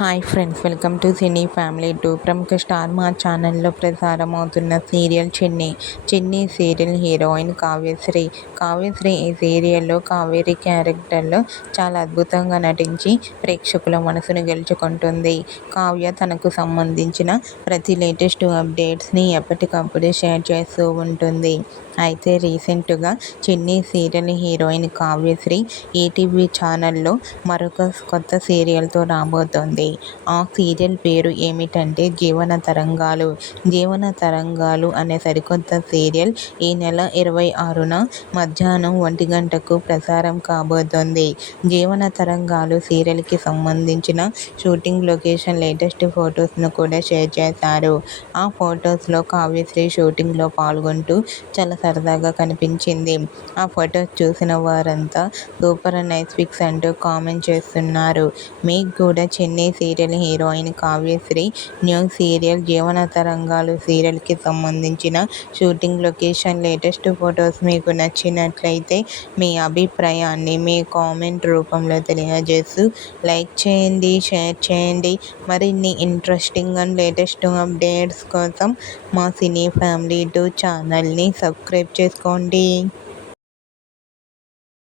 Hi friends, welcome to cine family 2. ప్రముఖ star మా ఛానల్లో ప్రసారం అవుతున్న సీరియల్ చిన్ని సీరియల్ హీరోయిన్ కావ్యశ్రీ ఈ సీరియల్లో కావేరి క్యారెక్టర్లో చాలా అద్భుతంగా నటించి ప్రేక్షకుల మనసును గెలుచుకుంటుంది. కావ్య తనకు సంబంధించిన ప్రతి లేటెస్ట్ అప్డేట్స్ని ఎప్పటికప్పుడు షేర్ చేస్తూ ఉంటుంది. అయితే రీసెంట్గా చిన్ని సీరియల్ హీరోయిన్ కావ్యశ్రీ ఈటీవీ ఛానల్లో మరొక కొత్త సీరియల్తో రాబోతోంది. ఆ సీరియల్ పేరు ఏమిటంటే జీవన తరంగాలు అనే సరికొత్త సీరియల్ ఈ నెల 26న మధ్యాహ్నం 1 గంటకు ప్రసారం కాబోతోంది. జీవన తరంగాలు సీరియల్కి సంబంధించిన షూటింగ్ లొకేషన్ లేటెస్ట్ ఫొటోస్ను కూడా షేర్ చేశారు. ఆ ఫొటోస్లో కావ్యశ్రీ షూటింగ్లో పాల్గొంటూ చాలా సరదాగా కనిపించింది. ఆ ఫొటోస్ చూసిన వారంతా సూపర్ నైస్ పిక్స్ అంటూ కామెంట్ చేస్తున్నారు. మీకు కూడా చిన్ని serial heroine Kavyasri new serial జీవన తరంగాలు సీరియల్కి సంబంధించిన షూటింగ్ లొకేషన్ లేటెస్ట్ ఫొటోస్ మీకు నచ్చినట్లయితే మీ అభిప్రాయాన్ని మీ కామెంట్ రూపంలో తెలియజేస్తూ లైక్ చేయండి, షేర్ చేయండి. మరిన్ని ఇంట్రెస్టింగ్ అండ్ లేటెస్ట్ అప్డేట్స్ కోసం మా సినీ ఫ్యామిలీ 2 ఛానల్ని సబ్స్క్రైబ్ చేసుకోండి.